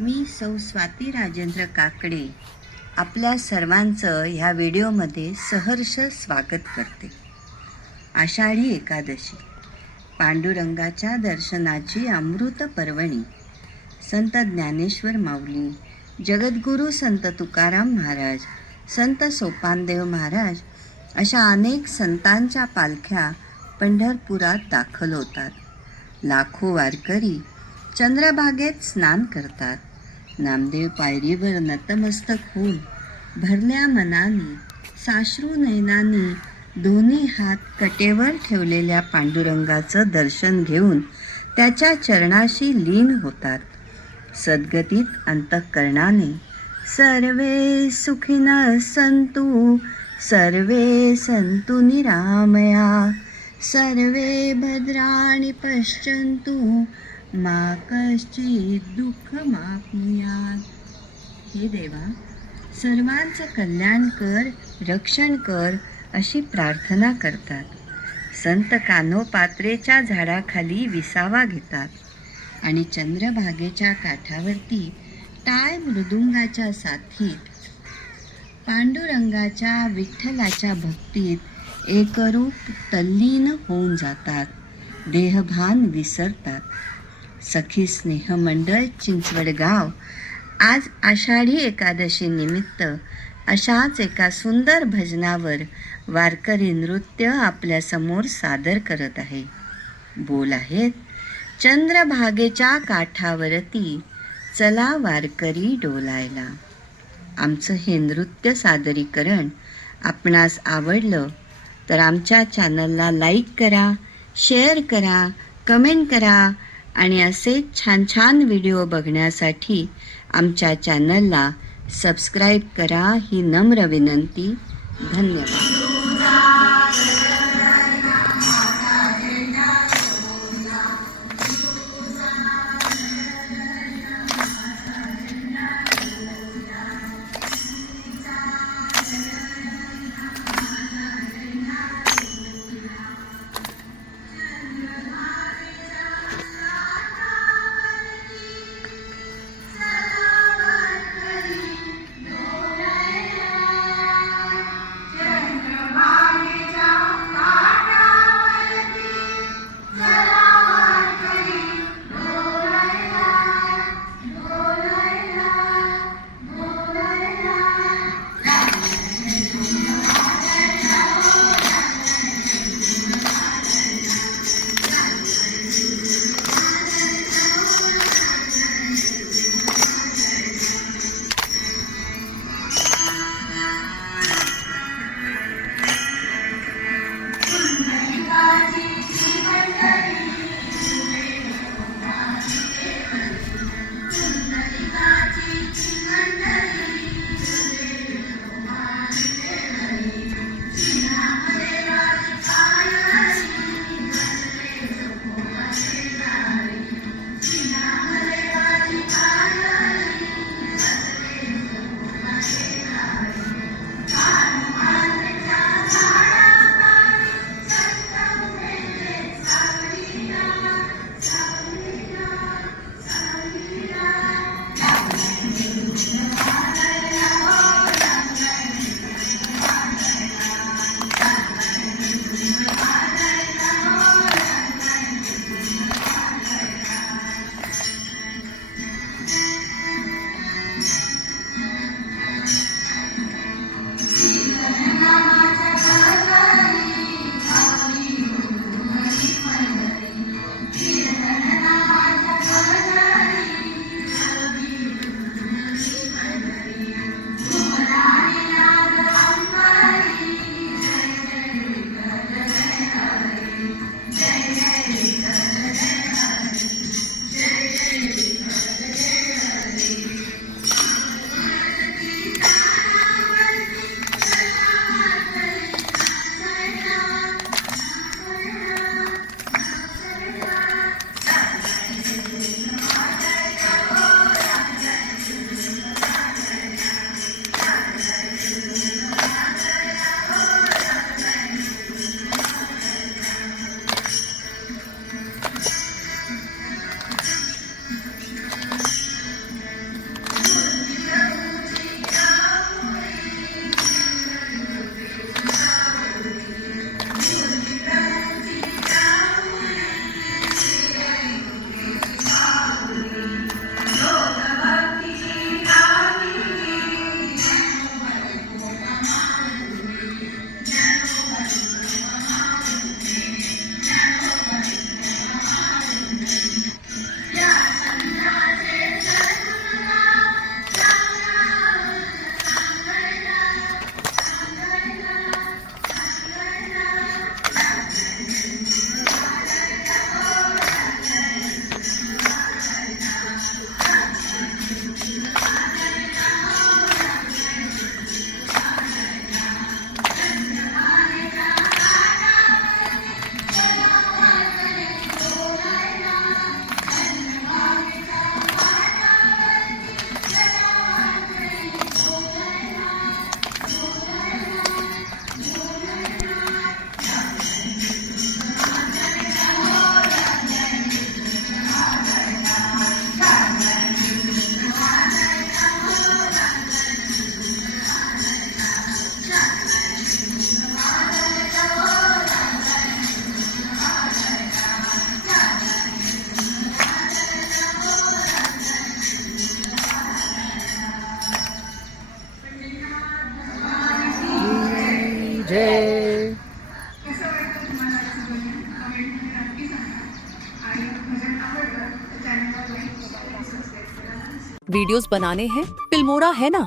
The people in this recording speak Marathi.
मी सौ स्वाती राजेंद्र काकडे आपल्या सर्वांचं ह्या व्हिडिओमध्ये सहर्ष स्वागत करते. आषाढी एकादशी, पांडुरंगाच्या दर्शनाची अमृत पर्वणी. संत ज्ञानेश्वर माऊली, जगद्गुरू संत तुकाराम महाराज, संत सोपानदेव महाराज अशा अनेक संतांच्या पालख्या पंढरपुरात दाखल होतात. लाखो वारकरी चंद्रभागेत स्नान करतात. नामदेव पायरीवर नतमस्तक होऊन भरल्या मनाने, साश्रू नयनांनी दोन्ही हात कटेवर ठेवलेल्या पांडुरंगाचं दर्शन घेऊन त्याच्या चरणाशी लीन होतात. सद्गतीत अंतःकरणाने सर्वे सुखिनः सन्तु, सर्वे सन्तु निरामया, सर्वे भद्राणि पश्यन्तु, मा कश्चित् दुःखमाप्नुयात्. हे देवा, सर्वांचं कल्याण कर, रक्षण कर अशी प्रार्थना करतात. संत कान्होपात्रेच्या झाडाखाली विसावा घेतात आणि चंद्रभागेच्या काठावरती टाळ मृदुंगाच्या साथीत पांडुरंगाच्या विठ्ठलाच्या भक्तीत एकरूप तल्लीन होऊन जातात. देहभान विसरतात. सखी स्नेहमंडळ चिंचवडगाव आज आषाढी एकादशी निमित्त अशाच एका सुंदर भजनावर वारकरी नृत्य आपल्यासमोर सादर करत आहे. बोल आहेत, चंद्रभागेच्या काठावरती चला वारकरी डोलायला. आमचं हे नृत्य सादरीकरण आपणास आवडलं तर आमच्या चॅनलला लाईक करा, शेअर करा, कमेंट करा आणि असे छान छान व्हिडिओ बघण्यासाठी आमच्या चॅनलला सबस्क्राईब करा ही नम्र विनंती. धन्यवाद. वीडियोस बनाने हैं फिल्मोरा है ना।